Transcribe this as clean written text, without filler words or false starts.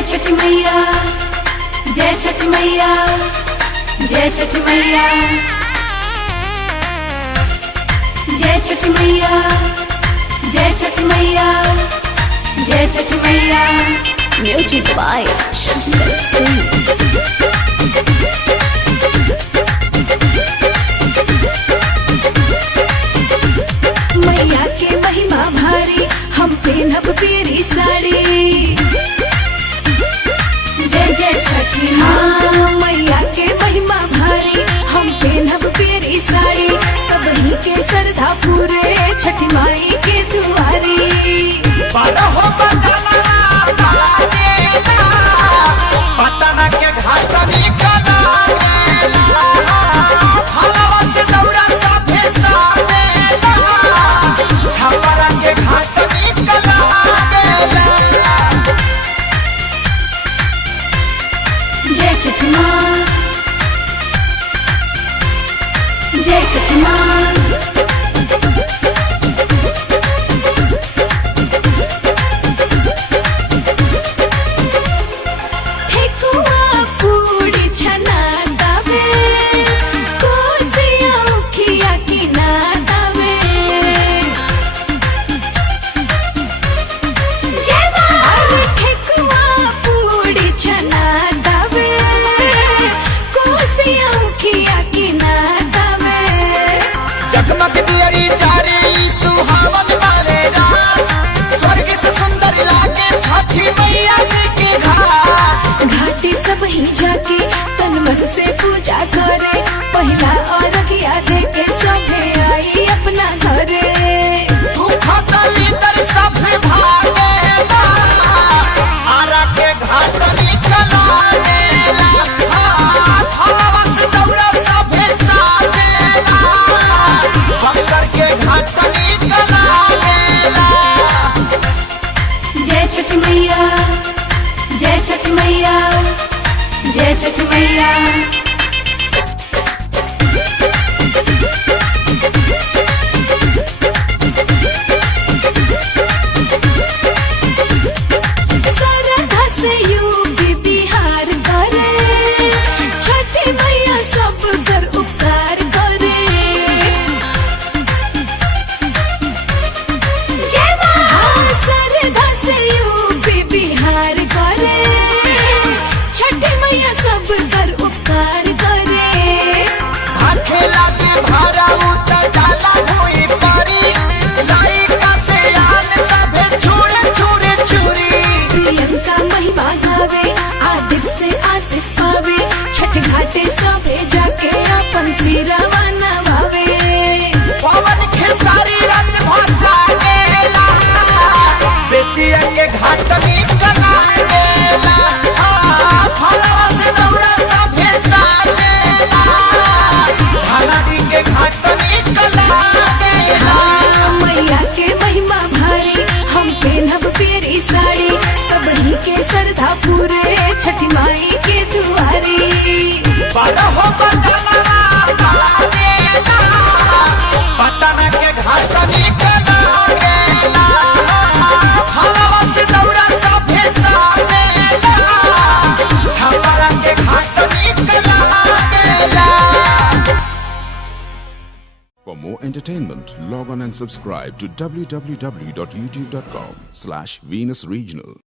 जय छठी मैया, जय छठी मैया, जय छठी मैया, जय छठी मैया, जय छठी मैया, जय छठी मैया। Music by Shankar Singh. मैया के महिमा भारी, हम पेनब पीरी साड़ी। जय जय छठी माँ। मैया के महिमा भारी, हम पेनब पीरी साड़ी। सबही के श्रद्धा पूरे, छठी माई के दुआरी। पटना के घाट निकला के घाट निकला। जय छठी माँ, जय छठी माँ। सबही जाके तन मन से पूजा करे, पहला और किया दे के सभे आई अपना घरे। आरा के घाट निकला बक्सर के घाट निकला। जय छठी मैया, जय छठी मैया, जय छठी मैया। श्रद्धा से यूपी बिहार करे, छठी मैया सब कर उपकार करे। जय माँ। श्रद्धा से यूपी बिहार करे, छठी मैया सब कर उपकार करे। भाखेला के भारा उतर जाला धोई पारी, लाइका से आन सभे छुरे छुरे छुरी। प्रियंका महिमा गावे, आदित्य से आशीष पावे, छठ घाटे सभे जाके अपन सिरवा नवावे। पवन खेसारी रंग भर जागेला, बेतिया के घाट निकला गेला। फलवा से दौड़ा सभे साजेला, ढालाडी के घाट निकला गेला। मैया के महिमा भारी, हम पेनब पीरी साड़ी। सबही के श्रद्धा पूरे, छठी माई के दुआरी। पटना के घाट निकला गेला, फलवा से दौड़ा सभे साजेला, छपरा के घाट निकला गेला। For more entertainment, log on and subscribe to www.youtube.com/Venus Regional.